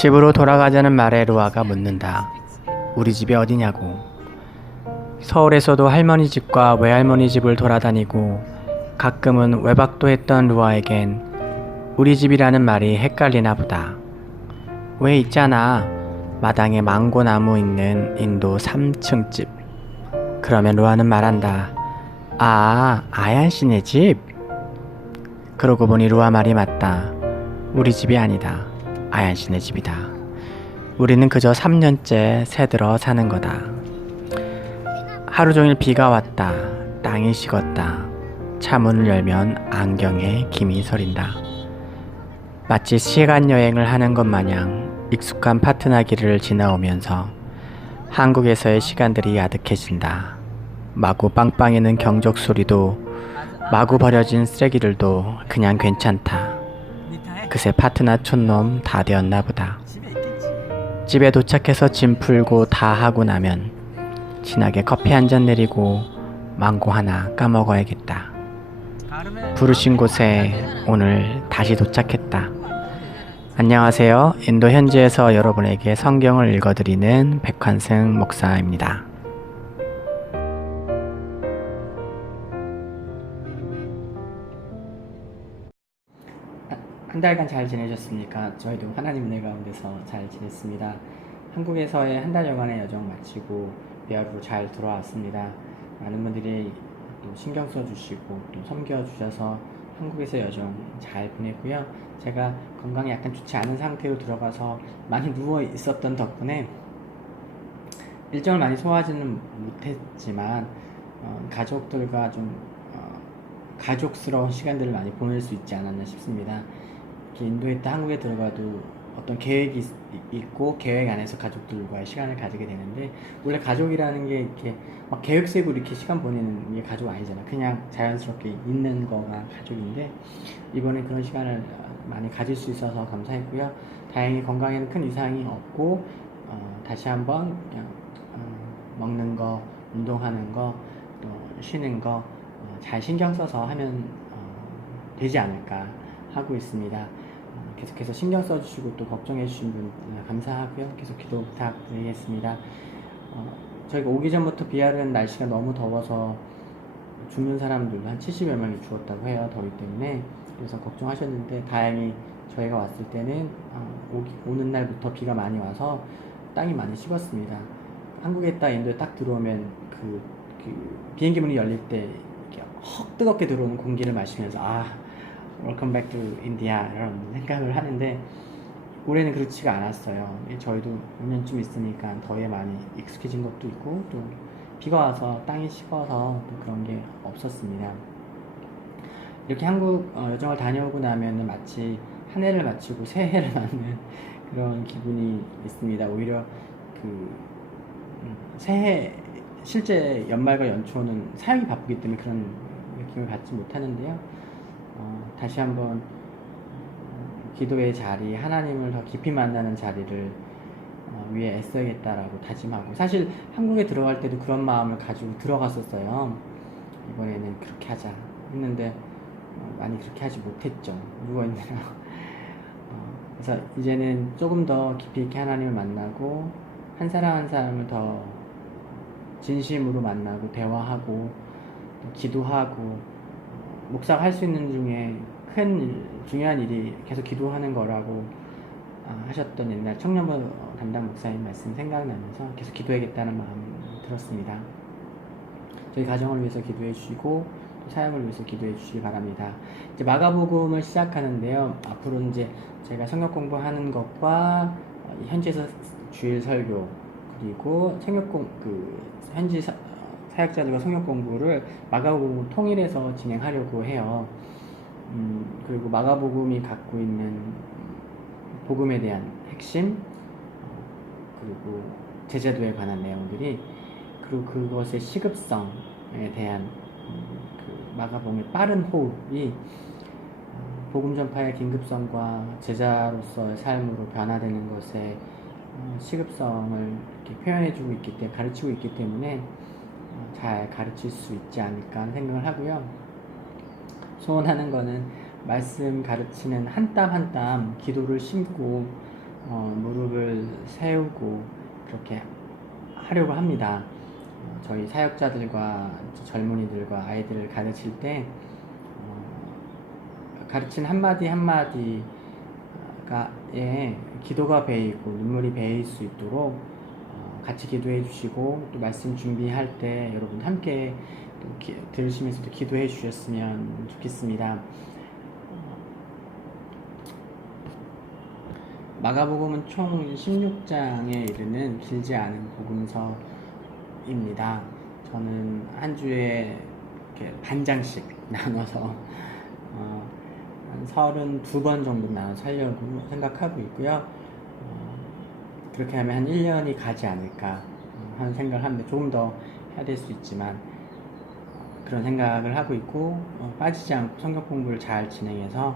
집으로 돌아가자는 말에 루아가 묻는다. 우리 집이 어디냐고. 서울에서도 할머니 집과 외할머니 집을 돌아다니고 가끔은 외박도 했던 루아에겐 우리 집이라는 말이 헷갈리나 보다. 왜 있잖아. 마당에 망고나무 있는 인도 3층 집. 그러면 루아는 말한다. 아, 아얀 씨네 집? 그러고 보니 루아 말이 맞다. 우리 집이 아니다. 아얀 씨네 집이다. 우리는 그저 3년째 새들어 사는 거다. 하루 종일 비가 왔다. 땅이 식었다. 차문을 열면 안경에 김이 서린다. 마치 시간 여행을 하는 것 마냥 익숙한 파트너 길을 지나오면서 한국에서의 시간들이 아득해진다. 마구 빵빵이는 경적 소리도 마구 버려진 쓰레기들도 그냥 괜찮다. 그새 파트너 촌놈 다 되었나 보다. 집에 도착해서 짐 풀고 다 하고 나면 진하게 커피 한 잔 내리고 망고 하나 까먹어야겠다. 부르신 곳에 오늘 다시 도착했다. 안녕하세요. 인도 현지에서 여러분에게 성경을 읽어드리는 백환승 목사입니다. 한 달간 잘 지내셨습니까? 저희도 하나님 은혜 가운데서 잘 지냈습니다. 한국에서의 한 달여간의 여정 마치고 베아루로 잘 돌아왔습니다. 많은 분들이 또 신경 써주시고 또 섬겨주셔서 한국에서 여정 잘 보냈고요. 제가 건강이 약간 좋지 않은 상태로 들어가서 많이 누워 있었던 덕분에 일정을 많이 소화하지는 못했지만 가족들과 좀 가족스러운 시간들을 많이 보낼 수 있지 않았나 싶습니다. 인도에 있다 한국에 들어가도 어떤 계획이 있고 계획 안에서 가족들과의 시간을 가지게 되는데, 원래 가족이라는 게 이렇게 막 계획 세고 이렇게 시간 보내는 게 가족 아니잖아. 그냥 자연스럽게 있는 거가 가족인데, 이번에 그런 시간을 많이 가질 수 있어서 감사했고요. 다행히 건강에는 큰 이상이 없고 다시 한번 그냥 먹는 거, 운동하는 거, 또 쉬는 거 잘 신경 써서 하면 되지 않을까 하고 있습니다. 계속해서 신경 써주시고 또 걱정해 주신 분 감사하고요. 계속 기도 부탁드리겠습니다. 저희가 오기 전부터 비아른 날씨가 너무 더워서 죽는 사람들도 한 70여 명이 죽었다고 해요. 더위 때문에. 그래서 걱정하셨는데 다행히 저희가 왔을 때는 오는 날부터 비가 많이 와서 땅이 많이 식었습니다. 한국에 있다 인도에 딱 들어오면 그 비행기 문이 열릴 때 이렇게 헉 뜨겁게 들어오는 공기를 마시면서 Welcome back to India 이런 생각을 하는데, 올해는 그렇지가 않았어요. 저희도 5년쯤 있으니까 더위에 많이 익숙해진 것도 있고 또 비가 와서 땅이 식어서 또 그런 게 없었습니다. 이렇게 한국 여정을 다녀오고 나면 마치 한 해를 마치고 새해를 맞는 그런 기분이 있습니다. 오히려 새해 실제 연말과 연초는 사역이 바쁘기 때문에 그런 느낌을 받지 못하는데요. 다시 한번 기도의 자리, 하나님을 더 깊이 만나는 자리를 위해 애써야겠다라고 다짐하고, 사실 한국에 들어갈 때도 그런 마음을 가지고 들어갔었어요. 이번에는 그렇게 하자 했는데 많이 그렇게 하지 못했죠. 누워있느라. 그래서 이제는 조금 더 깊이 있게 하나님을 만나고 한 사람 한 사람을 더 진심으로 만나고 대화하고 또 기도하고, 목사가 할 수 있는 중에 큰 중요한 일이 계속 기도하는 거라고 하셨던 옛날 청년부 담당 목사님 말씀 생각나면서 계속 기도해야겠다는 마음이 들었습니다. 저희 가정을 위해서 기도해 주시고 또 사역을 위해서 기도해 주시기 바랍니다. 이제 마가복음을 시작하는데요. 앞으로 이제 제가 성경 공부하는 것과 현지에서 주일 설교, 그리고 현지 사역자들과 성경 공부를 마가복음 통일해서 진행하려고 해요. 그리고 마가복음이 갖고 있는 복음에 대한 핵심, 그리고 제자도에 관한 내용들이, 그리고 그것의 시급성에 대한 마가복음의 빠른 호흡이 복음 전파의 긴급성과 제자로서의 삶으로 변화되는 것의 시급성을 이렇게 표현해주고 있기 때문에, 가르치고 있기 때문에 잘 가르칠 수 있지 않을까 하는 생각을 하고요. 소원하는 거는 말씀 가르치는 한 땀 한 땀 기도를 심고 무릎을 세우고 그렇게 하려고 합니다. 저희 사역자들과 젊은이들과 아이들을 가르칠 때 가르친 한마디 한마디가 기도가 배이고 눈물이 배일 수 있도록 같이 기도해 주시고 또 말씀 준비할 때 여러분 함께 또 들으시면서도 기도해 주셨으면 좋겠습니다. 마가복음은 총 16장에 이르는 길지 않은 복음서입니다. 저는 한 주에 이렇게 반장씩 나눠서 한 32번 정도 나눠서 하려고 생각하고 있고요. 그렇게 하면 한 1년이 가지 않을까 하는 생각을 하는데 조금 더 해야 될 수 있지만 그런 생각을 하고 있고 빠지지 않고 성경 공부를 잘 진행해서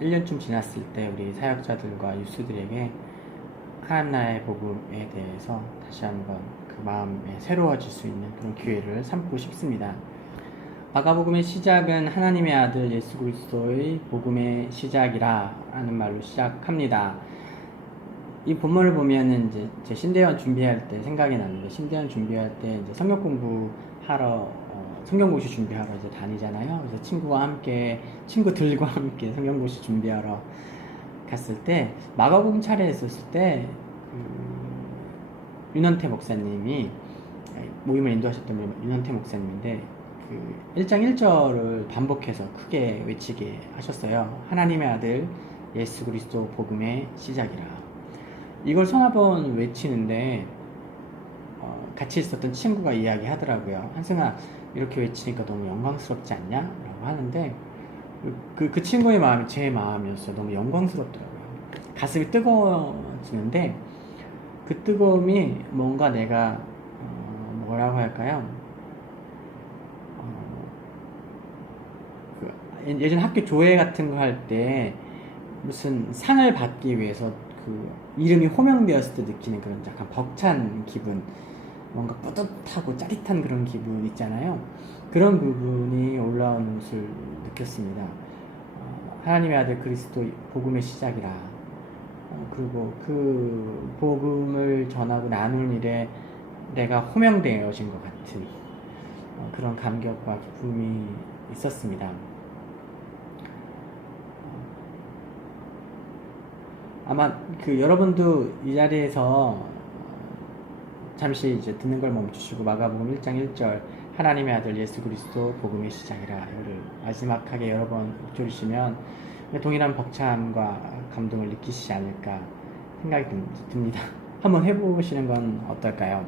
1년쯤 지났을 때 우리 사역자들과 유수들에게 하나님 나라의 복음에 대해서 다시 한번 그 마음에 새로워질 수 있는 그런 기회를 삼고 싶습니다. 마가복음의 시작은 하나님의 아들 예수 그리스도의 복음의 시작이라 하는 말로 시작합니다. 이 본문을 보면은 이제 제 신대원 준비할 때 생각이 나는데, 신대원 준비할 때 이제 성경 공부하러 성경고시 준비하러 이제 다니잖아요. 그래서 친구들과 함께 성경고시 준비하러 갔을 때 마가복음 차례에 있었을 때 윤원태 목사님이 모임을 인도하셨던 윤원태 목사님인데 1장 1절을 반복해서 크게 외치게 하셨어요. 하나님의 아들 예수 그리스도 복음의 시작이라. 이걸 서너 번 외치는데 같이 있었던 친구가 이야기하더라고요. 한승아, 이렇게 외치니까 너무 영광스럽지 않냐? 라고 하는데 그 친구의 마음이 제 마음이었어요. 너무 영광스럽더라고요. 가슴이 뜨거워지는데 그 뜨거움이 뭔가 내가 뭐라고 할까요? 예전 학교 조회 같은 거 할 때 무슨 상을 받기 위해서 그 이름이 호명되었을 때 느끼는 그런 약간 벅찬 기분, 뭔가 뿌듯하고 짜릿한 그런 기분 있잖아요. 그런 부분이 올라오는 것을 느꼈습니다. 하나님의 아들 그리스도 복음의 시작이라. 그리고 그 복음을 전하고 나누는 일에 내가 호명되어진 것 같은 그런 감격과 기쁨이 있었습니다. 아마 여러분도 이 자리에서 잠시 이제 듣는 걸 멈추시고 마가복음 1장 1절 하나님의 아들 예수 그리스도 복음의 시작이라 이거를 마지막하게 여러 번 읊조리시면 동일한 벅참과 감동을 느끼시지 않을까 생각이 듭니다. 한번 해보시는 건 어떨까요?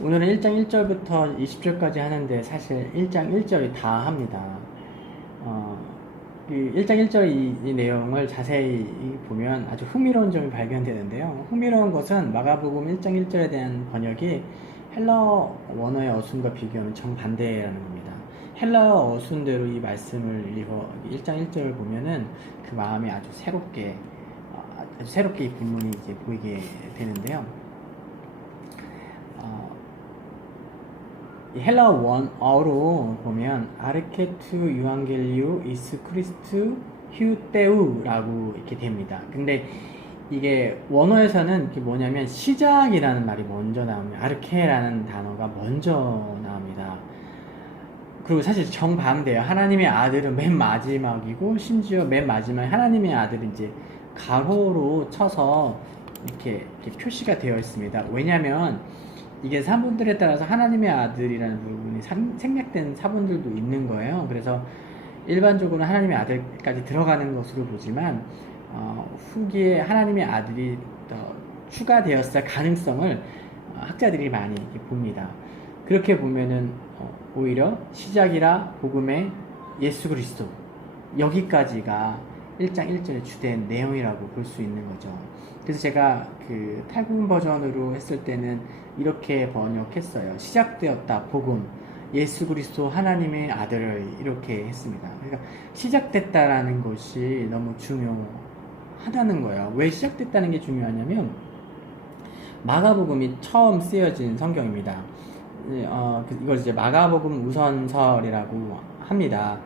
오늘은 1장 1절부터 20절까지 하는데 사실 1장 1절이 다 합니다. 1장 1절 이 내용을 자세히 보면 아주 흥미로운 점이 발견되는데요. 흥미로운 것은 마가복음 1장 1절에 대한 번역이 헬라어 원어의 어순과 비교하면 정반대라는 겁니다. 헬라어 어순대로 이 말씀을 읽어 1장 1절을 보면은 그 마음이 아주 새롭게 이 본문이 이제 보이게 되는데요. 헬라어 원어로 보면 아르케투 유앙겔리우 이스 크리스투 휴테우라고 이렇게 됩니다. 근데 이게 원어에서는 이게 뭐냐면 시작이라는 말이 먼저 나옵니다. 아르케라는 단어가 먼저 나옵니다. 그리고 사실 정반대예요. 하나님의 아들은 맨 마지막이고 심지어 맨 마지막에 하나님의 아들은 이제 가로로 쳐서 이렇게 표시가 되어 있습니다. 왜냐하면 이게 사본들에 따라서 하나님의 아들이라는 부분이 생략된 사본들도 있는 거예요. 그래서 일반적으로 하나님의 아들까지 들어가는 것으로 보지만 후기에 하나님의 아들이 더 추가되었을 가능성을 학자들이 많이 봅니다. 그렇게 보면은 오히려 시작이라 복음의 예수 그리스도 여기까지가 1장 1절의 주된 내용이라고 볼 수 있는 거죠. 그래서 제가 그 탈북 버전으로 했을 때는 이렇게 번역했어요. 시작되었다 복음 예수 그리스도 하나님의 아들을 이렇게 했습니다. 그러니까 시작됐다라는 것이 너무 중요하다는 거예요. 왜 시작됐다는 게 중요하냐면 마가복음이 처음 쓰여진 성경입니다. 이걸 이제 마가복음 우선설이라고 합니다.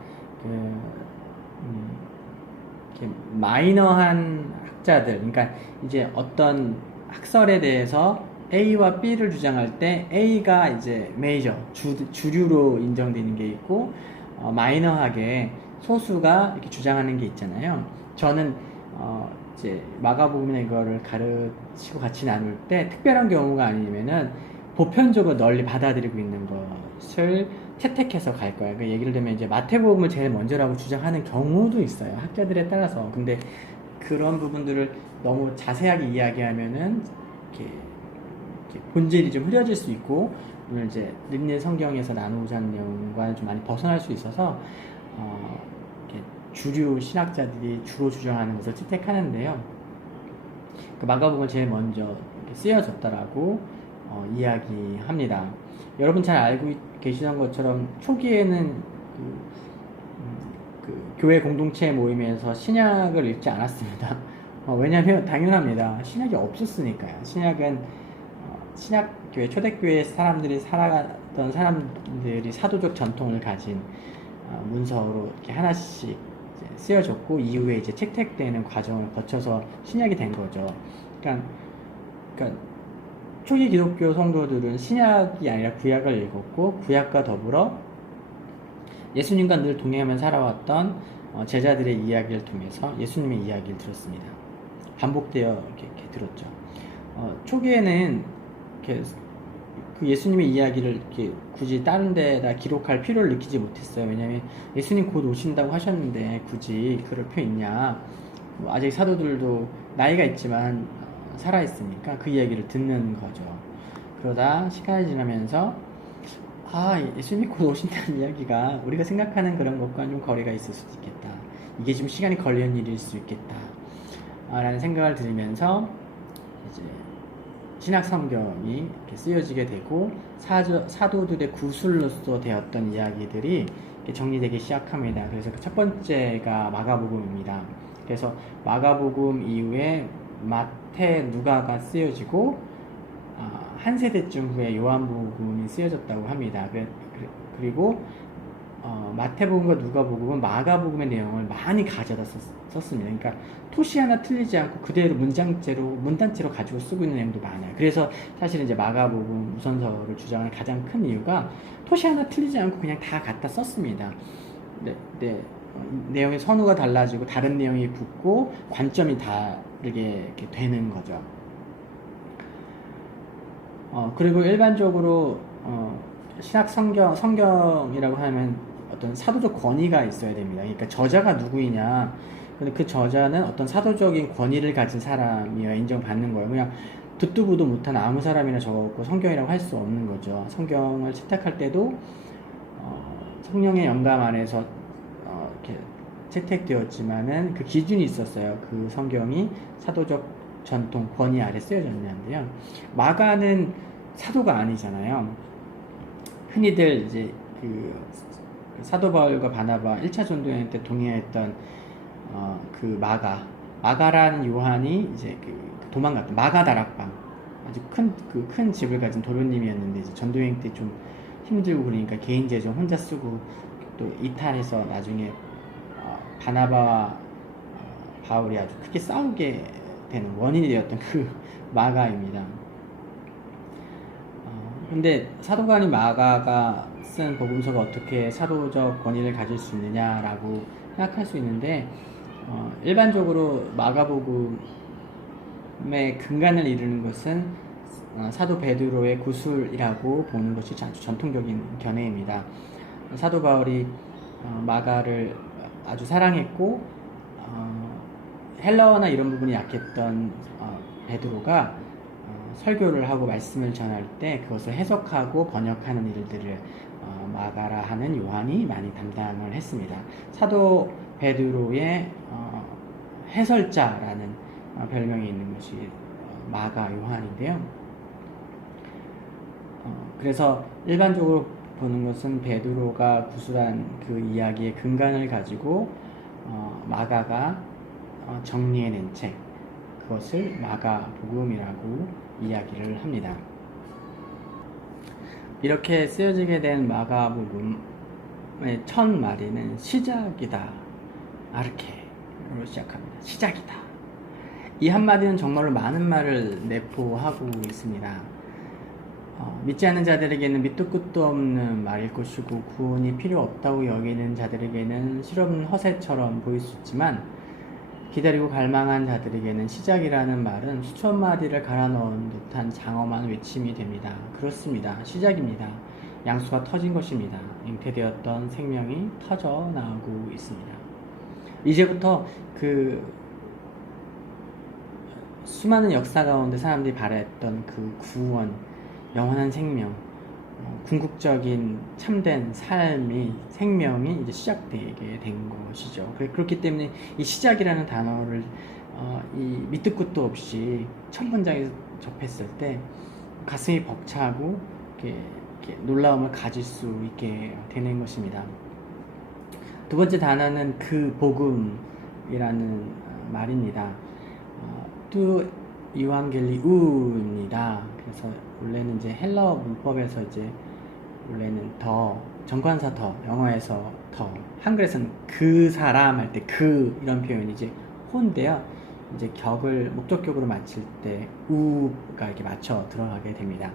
이렇게 마이너한 학자들, 그러니까 이제 어떤 학설에 대해서 A와 B를 주장할 때 A가 이제 메이저, 주류로 인정되는 게 있고 마이너하게 소수가 이렇게 주장하는 게 있잖아요. 저는 이제 마가복음에 이거를 가르치고 같이 나눌 때 특별한 경우가 아니면은 보편적으로 널리 받아들이고 있는 것을 채택해서 갈 거예요. 그 얘기를 들면 이제 마태복음을 제일 먼저라고 주장하는 경우도 있어요. 학자들에 따라서. 근데 그런 부분들을 너무 자세하게 이야기하면은 이렇게 본질이 좀 흐려질 수 있고, 오늘 이제 린넨 성경에서 나누고자 하는 내용과는 좀 많이 벗어날 수 있어서 이렇게 주류 신학자들이 주로 주장하는 것을 채택하는데요. 그 마가복음을 제일 먼저 이렇게 쓰여졌다라고 이야기합니다. 여러분 잘 알고 계시던 것처럼 초기에는 그 교회 공동체 모임에서 신약을 읽지 않았습니다. 왜냐하면 당연합니다. 신약이 없었으니까요. 신약은 신약교회, 초대교회 사람들이 살아가던 사람들이 사도적 전통을 가진 문서로 이렇게 하나씩 쓰여졌고, 이후에 이제 채택되는 과정을 거쳐서 신약이 된 거죠. 그러니까 초기 기독교 성도들은 신약이 아니라 구약을 읽었고, 구약과 더불어 예수님과 늘 동행하며 살아왔던 제자들의 이야기를 통해서 예수님의 이야기를 들었습니다. 반복되어 이렇게 들었죠. 초기에는 그 예수님의 이야기를 이렇게 굳이 다른 데다 기록할 필요를 느끼지 못했어요. 왜냐하면 예수님 곧 오신다고 하셨는데 굳이 그럴 필요 있냐. 아직 사도들도 나이가 있지만 살아있으니까 그 이야기를 듣는 거죠. 그러다 시간이 지나면서 예수님이 곧 오신다는 이야기가 우리가 생각하는 그런 것과는 좀 거리가 있을 수도 있겠다. 이게 좀 시간이 걸리는 일일 수 있겠다. 라는 생각을 들으면서 이제 신약 성경이 이렇게 쓰여지게 되고, 사도들의 구술로서 되었던 이야기들이 이렇게 정리되기 시작합니다. 그래서 첫 번째가 마가복음입니다. 그래서 마가복음 이후에 마태, 누가가 쓰여지고 한 세대쯤 후에 요한복음이 쓰여졌다고 합니다. 그리고 마태복음과 누가복음은 마가복음의 내용을 많이 가져다 썼습니다. 그러니까 토시 하나 틀리지 않고 그대로 문단체로 가지고 쓰고 있는 내용도 많아요. 그래서 사실은 이제 마가복음 우선서를 주장하는 가장 큰 이유가 토시 하나 틀리지 않고 그냥 다 갖다 썼습니다. 내용의 선우가 달라지고 다른 내용이 붙고 관점이 다르게 이렇게 되는 거죠. 그리고 일반적으로 신약 성경이라고 하면 어떤 사도적 권위가 있어야 됩니다. 그러니까 저자가 누구이냐, 근데 그 저자는 어떤 사도적인 권위를 가진 사람이어야 인정받는 거예요. 그냥 듣도 보도 못한 아무 사람이나 적었고 성경이라고 할 수 없는 거죠. 성경을 채택할 때도 성령의 영감 안에서 이렇게 채택되었지만은 그 기준이 있었어요. 그 성경이 사도적 전통 권위 아래 쓰여졌냐인데요. 마가는 사도가 아니잖아요. 흔히들 이제 그 사도 바울과 바나바 1차 전도여행 때 동행했던 그 마가라는 요한이 이제 도망갔던 마가 다락방, 아주 큰 집을 가진 도련님이었는데 이제 전도여행 때 좀 힘들고 그러니까 개인 재정 혼자 쓰고 또 이탈해서 나중에 바나바와 바울이 아주 크게 싸우게 되는 원인이 되었던 그 마가입니다. 근데 사도가 아닌 마가가 쓴 복음서가 어떻게 사도적 권위를 가질 수 있느냐라고 생각할 수 있는데, 일반적으로 마가복음의 근간을 이루는 것은 사도 베드로의 구술이라고 보는 것이 아주 전통적인 견해입니다. 사도 바울이 마가를 아주 사랑했고 헬라어나 이런 부분이 약했던 베드로가 설교를 하고 말씀을 전할 때 그것을 해석하고 번역하는 일들을 마가라 하는 요한이 많이 담당을 했습니다. 사도 베드로의 해설자라는 별명이 있는 것이 마가 요한인데요. 그래서 일반적으로 보는 것은 베드로가 구술한 그 이야기의 근간을 가지고 마가가 정리해낸 책, 그것을 마가복음이라고 이야기를 합니다. 이렇게 쓰여지게 된 마가복음의 첫 마디는 시작이다, 아르케 시작합니다. 시작이다. 이 한마디는 정말로 많은 말을 내포하고 있습니다. 믿지 않는 자들에게는 밑도 끝도 없는 말일 것이고 구원이 필요 없다고 여기는 자들에게는 실없는 허세처럼 보일 수 있지만 기다리고 갈망한 자들에게는 시작이라는 말은 수천 마디를 갈아 넣은 듯한 장엄한 외침이 됩니다. 그렇습니다. 시작입니다. 양수가 터진 것입니다. 잉태되었던 생명이 터져 나오고 있습니다. 이제부터 그 수많은 역사 가운데 사람들이 바라했던 그 구원, 영원한 생명, 궁극적인 참된 삶이 생명이 이제 시작되게 된 것이죠. 그렇기 때문에 이 시작이라는 단어를 이 밑도 끝도 없이 첫 문장에서 접했을 때 가슴이 벅차고 이렇게 놀라움을 가질 수 있게 되는 것입니다. 두 번째 단어는 그 복음이라는 말입니다. 뚜 이완겔리우입니다. 그래서 원래는 이제 헬라어 문법에서 이제 원래는 더 정관사 더, 영어에서 더, 한글에서는 그 사람 할 때 그 이런 표현이 이제 호인데요. 이제 격을 목적격으로 맞출 때 우가 이렇게 맞춰 들어가게 됩니다.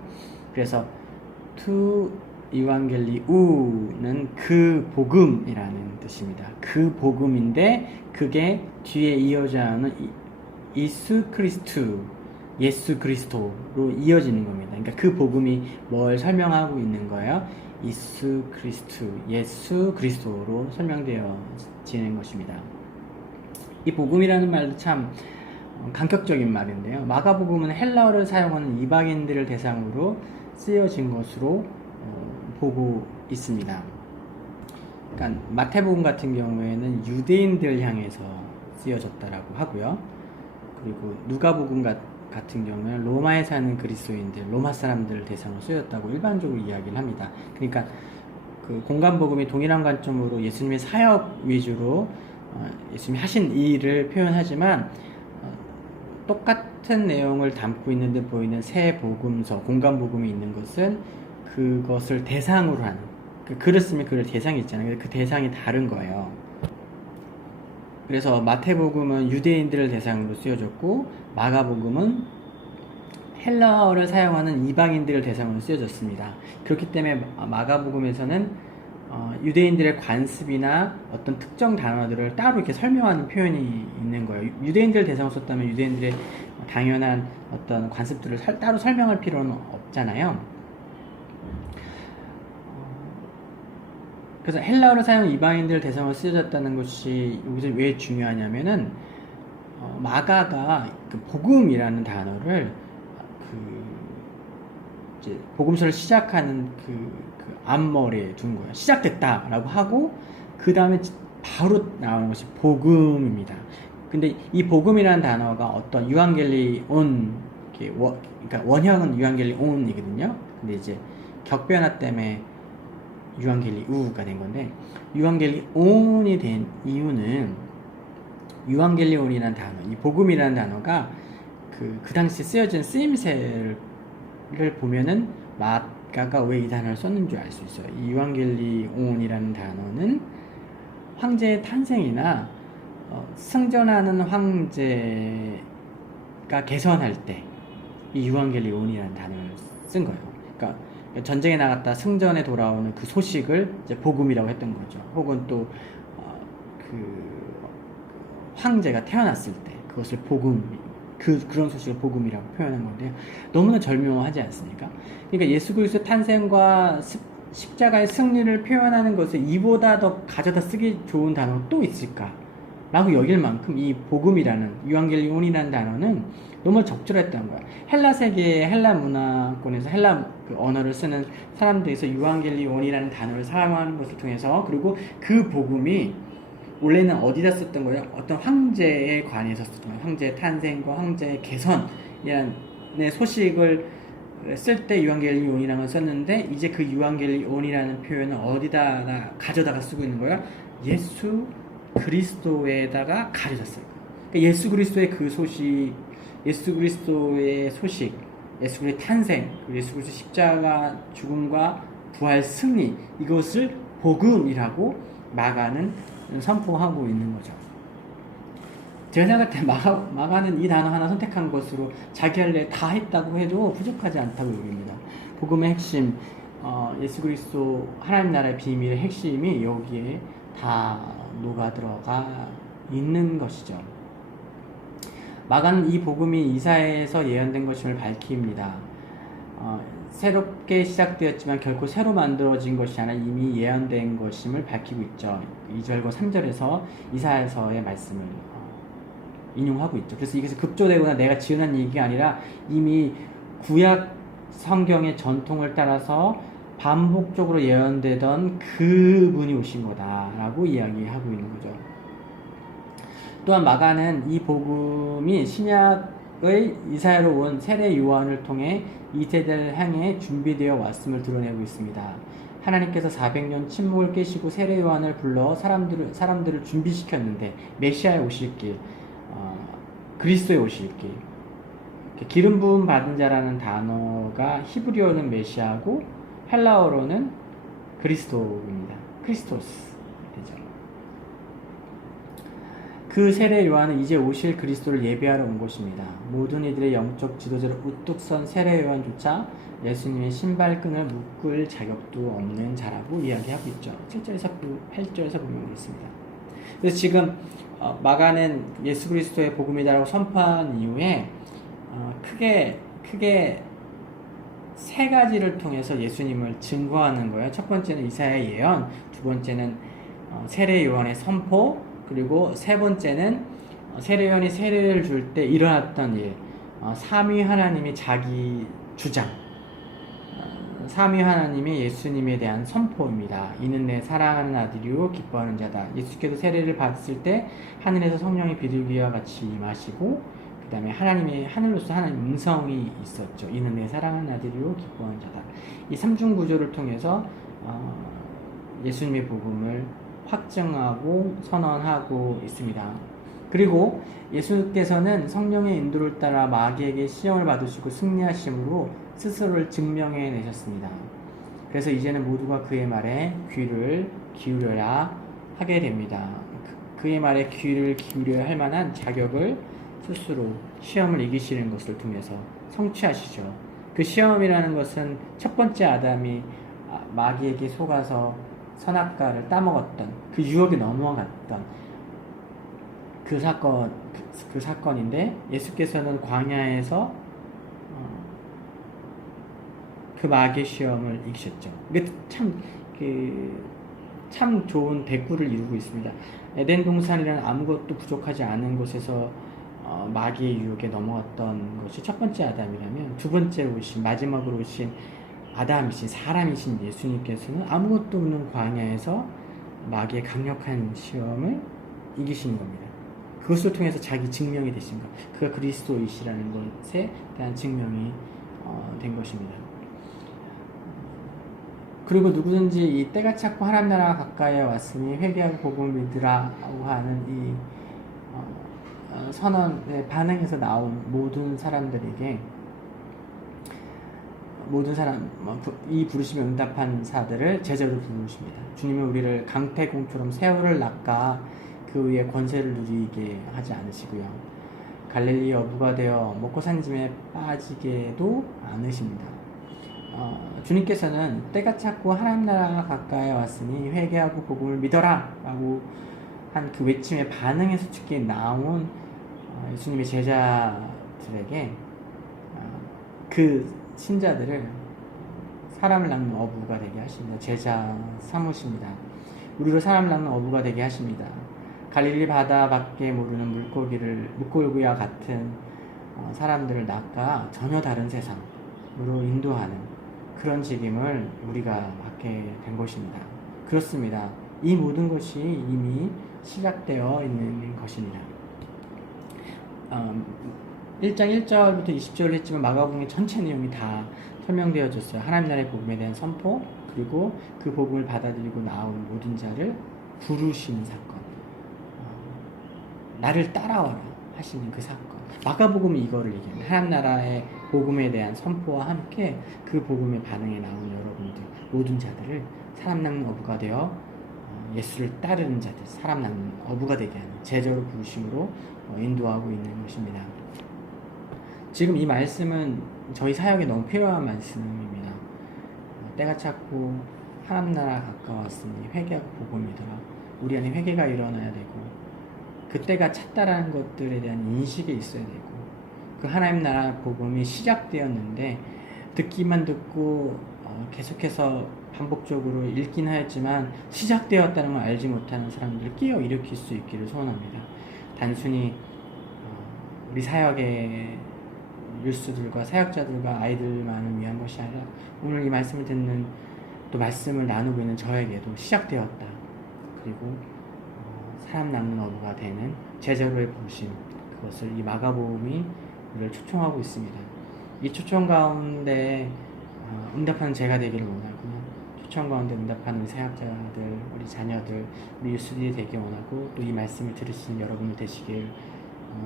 그래서 투 이완겔리우는 그 복음이라는 뜻입니다. 그 복음인데 그게 뒤에 이어져는 예수 그리스도, 예수 그리스도로 이어지는 겁니다. 그러니까 그 복음이 뭘 설명하고 있는 거예요? 예수 그리스도, 예수 그리스도로 설명되어지는 것입니다. 이 복음이라는 말도 참 감격적인 말인데요. 마가복음은 헬라어를 사용하는 이방인들을 대상으로 쓰여진 것으로 보고 있습니다. 그러니까 마태복음 같은 경우에는 유대인들 향해서 쓰여졌다라고 하고요. 그리고 누가복음 같은 경우는 로마에 사는 그리스도인들, 로마 사람들을 대상으로 쓰였다고 일반적으로 이야기를 합니다. 그러니까 그 공간복음이 동일한 관점으로 예수님의 사역 위주로 예수님이 하신 일을 표현하지만 똑같은 내용을 담고 있는 듯 보이는 새 복음서, 공간복음이 있는 것은 그것을 대상으로 하는, 글을 쓰면 그 대상이 있잖아요. 그 대상이 다른 거예요. 그래서 마태복음은 유대인들을 대상으로 쓰여졌고 마가복음은 헬라어를 사용하는 이방인들을 대상으로 쓰여졌습니다. 그렇기 때문에 마가복음에서는 유대인들의 관습이나 어떤 특정 단어들을 따로 이렇게 설명하는 표현이 있는 거예요. 유대인들을 대상으로 썼다면 유대인들의 당연한 어떤 관습들을 따로 설명할 필요는 없잖아요. 그래서 헬라어를 사용한 이방인들 대상으로 쓰여졌다는 것이 여기서 왜 중요하냐면은 마가가 그 복음이라는 단어를 이제 복음서를 시작하는 그 앞머리에 둔 거예요. 시작됐다라고 하고 그 다음에 바로 나오는 것이 복음입니다. 근데 이 복음이라는 단어가 어떤 유앙겔리온, 그러니까 원형은 유앙겔리온이거든요. 근데 이제 격변화 때문에 유앙겔리우가 된 건데, 유앙겔리온이 된 이유는 유앙겔리온이라는 단어, 이 복음이라는 단어가 그 당시 쓰여진 쓰임새를 보면은 마가가 왜 이 단어를 썼는 줄 알 수 있어요. 이 유앙겔리온이라는 단어는 황제의 탄생이나 승전하는 황제가 개선할 때 이 유앙겔리온이라는 단어를 쓴 거예요. 그러니까 전쟁에 나갔다 승전에 돌아오는 그 소식을 이제 복음이라고 했던 거죠. 혹은 또 황제가 태어났을 때 그것을 복음, 그런 소식을 복음이라고 표현한 건데요. 너무나 절묘하지 않습니까? 그러니까 예수 그리스도의 탄생과 십자가의 승리를 표현하는 것을 이보다 더 가져다 쓰기 좋은 단어가 또 있을까? 라고 여길 만큼 이 복음이라는, 유앙겔리온이라는 단어는 너무 적절했던 거야. 헬라 세계의 헬라 문화권에서 헬라 그 언어를 쓰는 사람들에서 유앙겔리온이라는 단어를 사용하는 것을 통해서, 그리고 그 복음이 원래는 어디다 썼던 거예요? 어떤 황제에 관해서 썼던 거예요. 황제의 탄생과 황제의 개선이라는 소식을 쓸 때 유앙겔리온이라는 걸 썼는데, 이제 그 유앙겔리온이라는 표현을 어디다가 가져다가 쓰고 있는 거예요? 예수 그리스도에다가 가져다 써요. 그러니까 예수 그리스도의 그 소식, 예수 그리스도의 소식, 예수 그리스도의 탄생, 예수 그리스도의 십자가 죽음과 부활 승리, 이것을 복음이라고 마가는 선포하고 있는 거죠. 제가 생각할 때 마가는 이 단어 하나 선택한 것으로 자기 할 일 다 했다고 해도 부족하지 않다고 여깁니다. 복음의 핵심, 예수 그리스도 하나님 나라의 비밀의 핵심이 여기에 다 녹아 들어가 있는 것이죠. 마가는 이 복음이 이사야에서 예언된 것임을 밝힙니다. 새롭게 시작되었지만 결코 새로 만들어진 것이 아니라 이미 예언된 것임을 밝히고 있죠. 2절과 3절에서 이사야서의 말씀을 인용하고 있죠. 그래서 이것이 급조되거나 내가 지어낸 얘기가 아니라 이미 구약 성경의 전통을 따라서 반복적으로 예언되던 그분이 오신 거다라고 이야기하고 있는 거죠. 또한 마가는 이 복음이 신약의 이사야로 온 세례 요한을 통해 이 세대를 향해 준비되어 왔음을 드러내고 있습니다. 하나님께서 400년 침묵을 깨시고 세례 요한을 불러 사람들을 준비시켰는데 메시아에 오실 길, 그리스도에 오실 길, 기름 부음 받은 자라는 단어가 히브리어는 메시아고 헬라어로는 그리스도입니다. 크리스토스 되죠. 그 세례 요한은 이제 오실 그리스도를 예배하러 온 것입니다. 모든 이들의 영적 지도자로 우뚝 선 세례 요한조차 예수님의 신발끈을 묶을 자격도 없는 자라고 이야기하고 있죠. 7절에서 8절에서 보면 그렇습니다. 그래서 지금 마가는 예수 그리스도의 복음이다라고 선포한 이후에 크게 세 가지를 통해서 예수님을 증거하는 거예요. 첫 번째는 이사야 예언, 두 번째는 세례 요한의 선포, 그리고 세 번째는 세례 요한이 세례를 줄 때 일어났던 일, 삼위 하나님이 자기 주장, 삼위 하나님이 예수님에 대한 선포입니다. 이는 내 사랑하는 아들이요 기뻐하는 자다. 예수께서 세례를 받았을 때 하늘에서 성령이 비둘기와 같이 임하시고 그 다음에 하늘로서 하나님 음성이 있었죠. 이는 내 사랑하는 아들이요 기뻐하는 자다. 이 삼중 구조를 통해서 예수님의 복음을 확증하고 선언하고 있습니다. 그리고 예수께서는 성령의 인도를 따라 마귀에게 시험을 받으시고 승리하심으로 스스로를 증명해 내셨습니다. 그래서 이제는 모두가 그의 말에 귀를 기울여야 하게 됩니다. 그의 말에 귀를 기울여야 할 만한 자격을 스스로 시험을 이기시는 것을 통해서 성취하시죠. 그 시험이라는 것은 첫 번째 아담이 마귀에게 속아서 선악과를 따먹었던 그 유혹에 넘어갔던 그 사건인데 예수께서는 광야에서 그 마귀의 시험을 이기셨죠. 이게 참 좋은 대꾸를 이루고 있습니다. 에덴 동산이라는 아무것도 부족하지 않은 곳에서 마귀의 유혹에 넘어갔던 것이 첫 번째 아담이라면 두 번째로 오신 마지막으로 오신 아담이신 사람이신 예수님께서는 아무것도 없는 광야에서 마귀의 강력한 시험을 이기신 겁니다. 그것을 통해서 자기 증명이 되신 것, 그가 그리스도이시라는 것에 대한 증명이 된 것입니다. 그리고 누구든지 이 때가 찼고 하나님 나라가 가까이에 왔으니 회개하고 복음을 믿으라고 하는 이 선언의 반응에서 나온 모든 사람들에게 이 부르심에 응답한 자들을 제자로 부르십니다. 주님은 우리를 강태공처럼 새우를 낚아 그 위에 권세를 누리게 하지 않으시고요. 갈릴리 어부가 되어 먹고 산 짐에 빠지게도 않으십니다. 주님께서는 때가 찼고 하나님 나라가 가까이 왔으니 회개하고 복음을 믿어라 라고 한 그 외침의 반응에 솔직히 나온 예수님의 제자들에게 그 신자들을 사람을 낚는 어부가 되게 하십니다. 제자 삼으십니다. 우리로 사람을 낚는 어부가 되게 하십니다. 갈릴리 바다 밖에 모르는 물고기와 같은 사람들을 낚아 전혀 다른 세상으로 인도하는 그런 책임을 우리가 받게 된 것입니다. 그렇습니다. 이 모든 것이 이미 시작되어 있는 것입니다. 1장 1절부터 20절을 했지만 마가복음의 전체 내용이 다 설명되어졌어요. 하나님 나라의 복음에 대한 선포, 그리고 그 복음을 받아들이고 나온 모든 자를 부르시는 사건, 나를 따라와라 하시는 그 사건. 마가복음은 이거를 얘기합니다. 하나님 나라의 복음에 대한 선포와 함께 그 복음의 반응에 나온 여러분들 모든 자들을 사람 낚는 어부가 되어 예수를 따르는 자들, 사람 낳는 어부가 되게 하는 제자로 부르심으로 인도하고 있는 것입니다. 지금 이 말씀은 저희 사역에 너무 필요한 말씀입니다. 때가 찼고 하나님 나라 가까웠으니 회개하고 복음이더라. 우리 안에 회개가 일어나야 되고 그때가 찼다라는 것들에 대한 인식이 있어야 되고 그 하나님 나라 복음이 시작되었는데 듣기만 듣고 계속해서 반복적으로 읽긴 하였지만 시작되었다는 걸 알지 못하는 사람들을 끼어 일으킬 수 있기를 소원합니다. 단순히 우리 사역의 뉴스들과 사역자들과 아이들만을 위한 것이 아니라 오늘 이 말씀을 듣는 또 말씀을 나누고 있는 저에게도 시작되었다. 그리고 사람 낳는 어부가 되는 제자로의 부르심, 그것을 이 마가복음이 우리를 초청하고 있습니다. 이 초청 가운데 응답하는 제가 되기를 원하고요. 초청 가운데 응답하는 우리 사역자들, 우리 자녀들, 우리 유수들이 되기 원하고 또 이 말씀을 들으시는 여러분이 되시길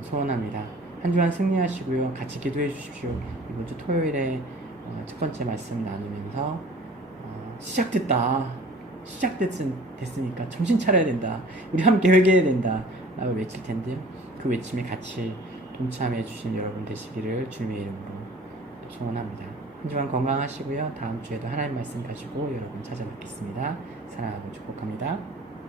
소원합니다. 한 주간 승리하시고요. 같이 기도해 주십시오. 이번 주 토요일에 첫 번째 말씀 나누면서 시작됐으니까 정신 차려야 된다. 우리 함께 회개해야 된다. 라고 외칠 텐데요. 그 외침에 같이 동참해 주신 여러분 되시기를 주님의 이름으로 소원합니다. 한 주간 건강하시고요. 다음 주에도 하나님 말씀 가지고 여러분 찾아뵙겠습니다. 사랑하고 축복합니다.